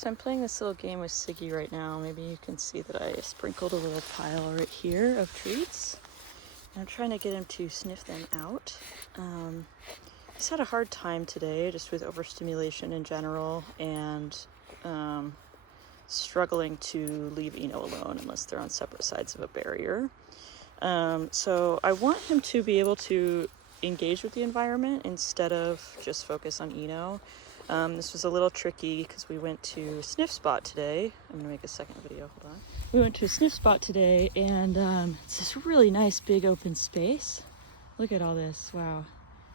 So I'm playing this little game with Siggi right now. Maybe you can see that I sprinkled a little pile right here of treats. I'm trying to get him to sniff them out. He's had a hard time today just with overstimulation in general and struggling to leave Eno alone unless they're on separate sides of a barrier. So I want him to be able to engage with the environment instead of just focus on Eno. This was a little tricky because we went to Sniff Spot today. I'm gonna make a second video, hold on. We went to a Sniff Spot today and it's this really nice big open space. Look at all this, wow.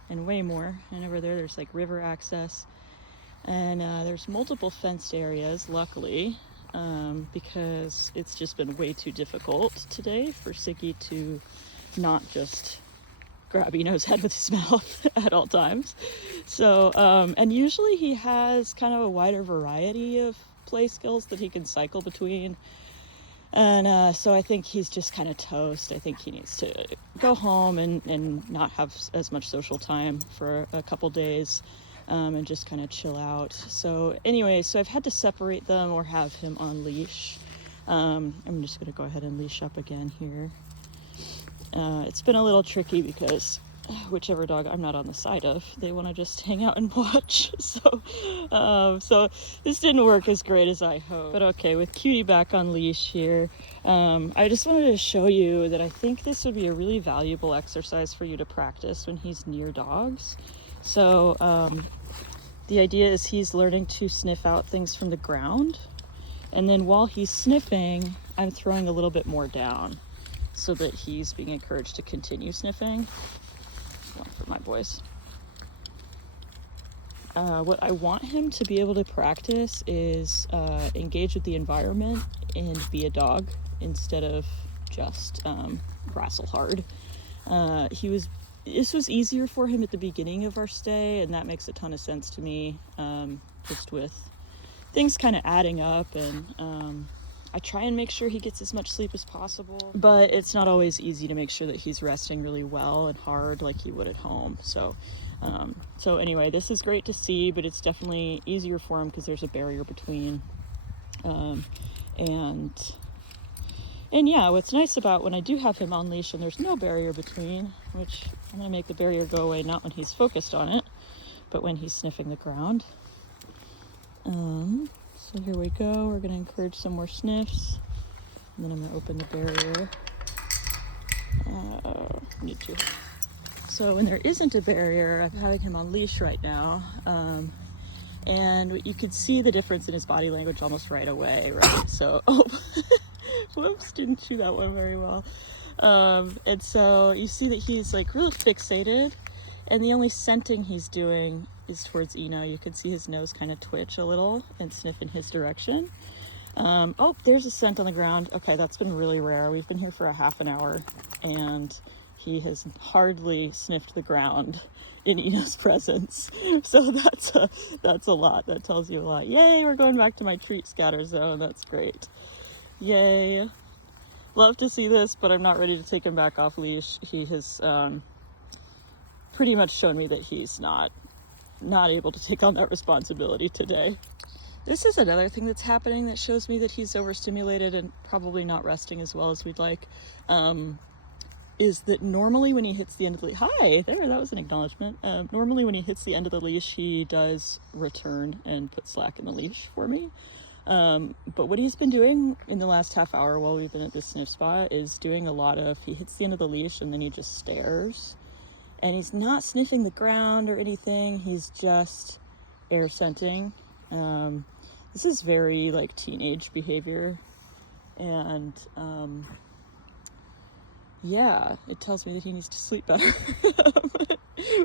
And way more. And over there, there's like river access. And there's multiple fenced areas, luckily, because it's just been way too difficult today for Siggi to not just grab Eno's head with his mouth at all times. So, and usually he has kind of a wider variety of play skills that he can cycle between. And so I think he's just kind of toast. I think he needs to go home and not have as much social time for a couple days and just kind of chill out. So anyway, so I've had to separate them or have him on leash. I'm just going to go ahead and leash up again here. It's been a little tricky because whichever dog I'm not on the side of, they want to just hang out and watch. So this didn't work as great as I hoped. But okay, with Cutie back on leash here, I just wanted to show you that I think this would be a really valuable exercise for you to practice when he's near dogs. So the idea is he's learning to sniff out things from the ground. And then while he's sniffing, I'm throwing a little bit more down, so that he's being encouraged to continue sniffing. One for my boys. What I want him to be able to practice is engage with the environment and be a dog instead of just wrestle hard. This was easier for him at the beginning of our stay, and that makes a ton of sense to me, just with things kind of adding up, and I try and make sure he gets as much sleep as possible, but it's not always easy to make sure that he's resting really well and hard like he would at home. So anyway, this is great to see, but it's definitely easier for him because there's a barrier between. And yeah, what's nice about when I do have him on leash and there's no barrier between, which I'm gonna make the barrier go away not when he's focused on it, but when he's sniffing the ground. So here we go, we're gonna encourage some more sniffs, and then I'm gonna open the barrier. Need to. So when there isn't a barrier, I'm having him on leash right now, and you could see the difference in his body language almost right away, right? So, whoops, didn't chew that one very well. And so you see that he's like really fixated, and the only scenting he's doing is towards Eno. You can see his nose kind of twitch a little and sniff in his direction. Oh, there's a scent on the ground. Okay, that's been really rare. We've been here for a half an hour, and he has hardly sniffed the ground in Eno's presence. So that's a lot. That tells you a lot. Yay, we're going back to my treat scatter zone. That's great. Yay. Love to see this, but I'm not ready to take him back off leash. He has pretty much shown me that he's not able to take on that responsibility today. This is another thing that's happening that shows me that he's overstimulated and probably not resting as well as we'd like, is that normally when he hits the end of the leash, hi, there, that was an acknowledgement. Normally when he hits the end of the leash, he does return and put slack in the leash for me. But what he's been doing in the last half hour while we've been at this sniff spot is doing a lot of, he hits the end of the leash and then he just stares. And he's not sniffing the ground or anything. He's just air scenting. This is very like teenage behavior. And yeah, it tells me that he needs to sleep better,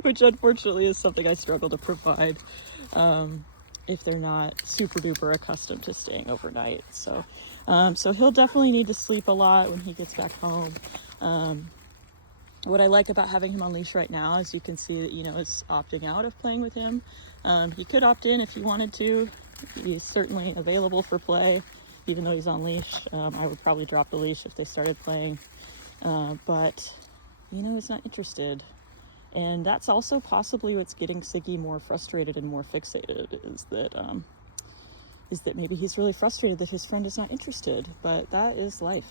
which unfortunately is something I struggle to provide if they're not super duper accustomed to staying overnight. So he'll definitely need to sleep a lot when he gets back home. What I like about having him on leash right now is you can see that Eno is opting out of playing with him. He could opt in if he wanted to. He's certainly available for play, even though he's on leash. I would probably drop the leash if they started playing. But Eno is not interested. And that's also possibly what's getting Siggi more frustrated and more fixated, is that is that maybe he's really frustrated that his friend is not interested, but that is life.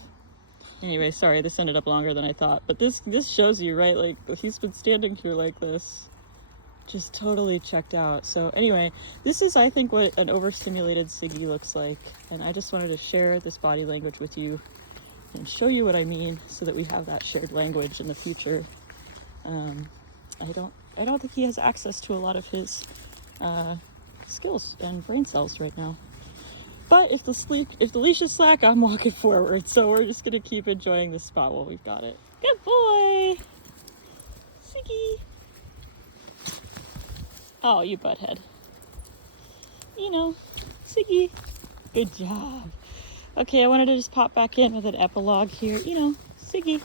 Anyway, sorry, this ended up longer than I thought, but this shows you, right? Like, he's been standing here like this, just totally checked out. So anyway, this is, I think, what an overstimulated Siggi looks like, and I just wanted to share this body language with you and show you what I mean, so that we have that shared language in the future. I don't think he has access to a lot of his skills and brain cells right now. But if the leash is slack, I'm walking forward. So we're just gonna keep enjoying this spot while we've got it. Good boy, Siggi. Oh, you butthead. You know, Siggi. Good job. Okay, I wanted to just pop back in with an epilogue here. You know, Siggi,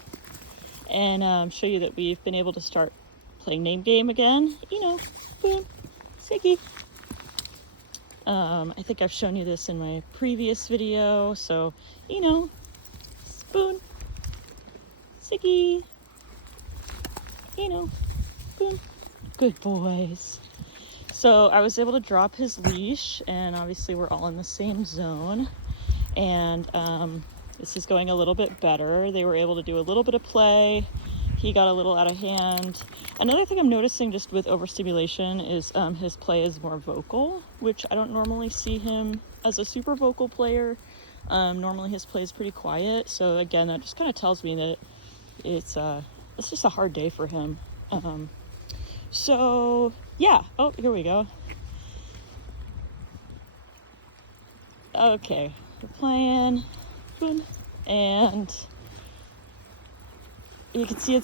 and show you that we've been able to start playing name game again. You know, boom, Siggi. I think I've shown you this in my previous video, so, you know, spoon, Siggi, you know, spoon, good boys. So I was able to drop his leash, and obviously we're all in the same zone, and this is going a little bit better. They were able to do a little bit of play. He got a little out of hand. Another thing I'm noticing just with overstimulation is his play is more vocal, which I don't normally see him as a super vocal player. Normally his play is pretty quiet. So again, that just kind of tells me that it's just a hard day for him. So yeah. Oh, here we go. Okay, we're playing, and you can see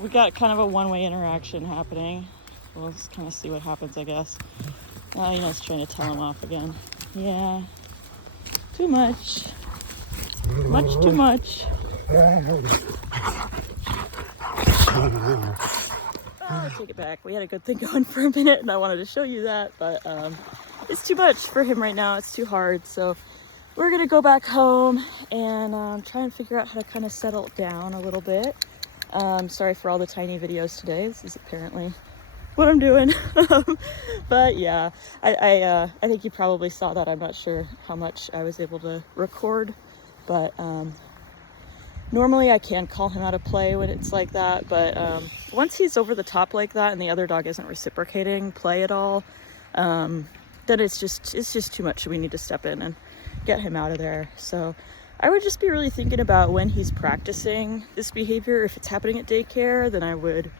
we got kind of a one-way interaction happening. We'll just kind of see what happens, I guess. You know, it's trying to tell him off again. Yeah, too much. Much too much. I'll take it back. We had a good thing going for a minute, and I wanted to show you that, but it's too much for him right now. It's too hard, so we're gonna go back home and try and figure out how to kind of settle down a little bit. Sorry for all the tiny videos today. This is apparently what I'm doing. But yeah, I think you probably saw that. I'm not sure how much I was able to record, but normally I can call him out of play when it's like that. But once he's over the top like that and the other dog isn't reciprocating play at all, then it's just too much. We need to step in and get him out of there. So I would just be really thinking about when he's practicing this behavior. If it's happening at daycare, then I would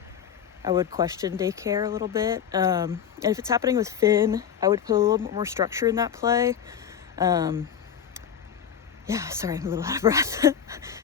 question daycare a little bit. And if it's happening with Finn, I would put a little bit more structure in that play. Yeah, sorry, I'm a little out of breath.